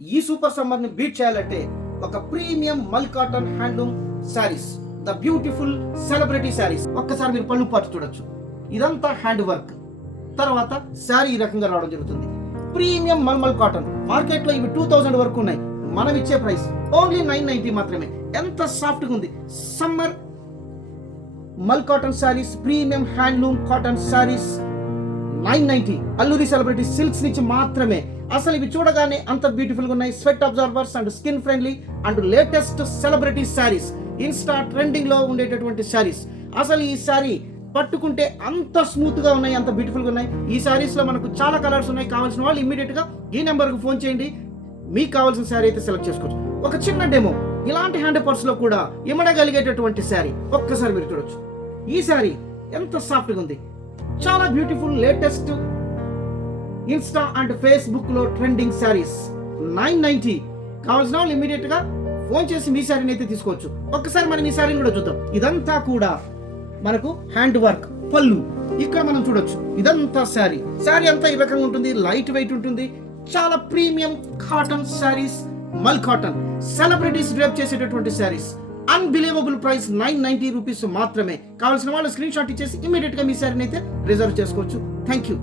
ఈ super summer ని beat చేయాలంటే ఒక ప్రీమియం మల్ cotton handloom saris, the beautiful celebrity saris. ఒక్కసారి మీరు పళ్ళు పాటు చూడొచ్చు. ఇదంతా హ్యాండ్ వర్క్. తర్వాత శారీ ఈ రకంగా రావడం జరుగుతుంది. Premium mulmul cotton. మార్కెట్ లో ఇవి 2000 వరకు ఉన్నాయి. మనం ఇచ్చే ప్రైస్ ఓన్లీ 990 మాత్రమే. ఎంత సాఫ్ట్ గా ఉంది. సమ్మర్ మల్ cotton saris, premium handloom cotton saris 990. Alluri celebrity silks నుంచి మాత్రమే. అసలు ఇవి చూడగానే అంత బ్యూటిఫుల్ గా ఉన్నాయి. Sweat absorbers and skin friendly and latest celebrity saris, Insta trending లో ఉండేటటువంటి శారీస్. అసలు ఈ శారీ పట్టుకుంటే అంత స్మూత్ గా ఉన్నాయి, అంత బ్యూటిఫుల్ గా ఉన్నాయి. ఈ శారీస్ లో మనకు చాలా కలర్స్ ఉన్నాయి. కావాల్సిన వాళ్ళు ఇమీడియట్ గా ఈ నెంబర్ కు ఫోన్ చేయండి. మీకు కావాల్సిన శారీ అయితే సెలెక్ట్ చేసుకోవచ్చు. ఒక చిన్న డెమో ఇలాంటి హ్యాండ్ పర్స్ లో కూడా ఇమడగలిగేటటువంటి శారీ ఒక్కసారి మీరు చూడొచ్చు. ఈ శారీ ఎంత సాఫ్ట్ గా ఉంది. చాలా beautiful latest Insta and Facebook లో ట్రెండింగ్ శారీస్ 990. కావాల్సిన వాళ్ళు ఇమీడియట్ గా ఫోన్ చేసి మీ శారీని అయితే తీసుకోవచ్చు. ఒక్కసారి మనం ఈ శారీని కూడా చూద్దాం. ఇదంతా కూడా మనకు హ్యాండ్ వర్క్. పళ్ళు ఇక్కడ మనం చూడొచ్చు. ఇదంతా శారీ అంతా ఈ రకంగా ఉంటుంది. లైట్ వెయిట్ ఉంటుంది. చాలా ప్రీమియం కాటన్ శారీస్, మల్ కాటన్ సెలబ్రిటీస్ డ్రేప్ చేసేటటువంటి శారీస్. అన్బిలీవబుల్ ప్రైస్ 990 రూపీస్ మాత్రమే. కావాల్సిన వాళ్ళు స్క్రీన్ షాట్ ఇచ్చేసి ఇమీడియట్ గా మీ శారీని అయితే రిజర్వ్ చేసుకోవచ్చు. Thank you.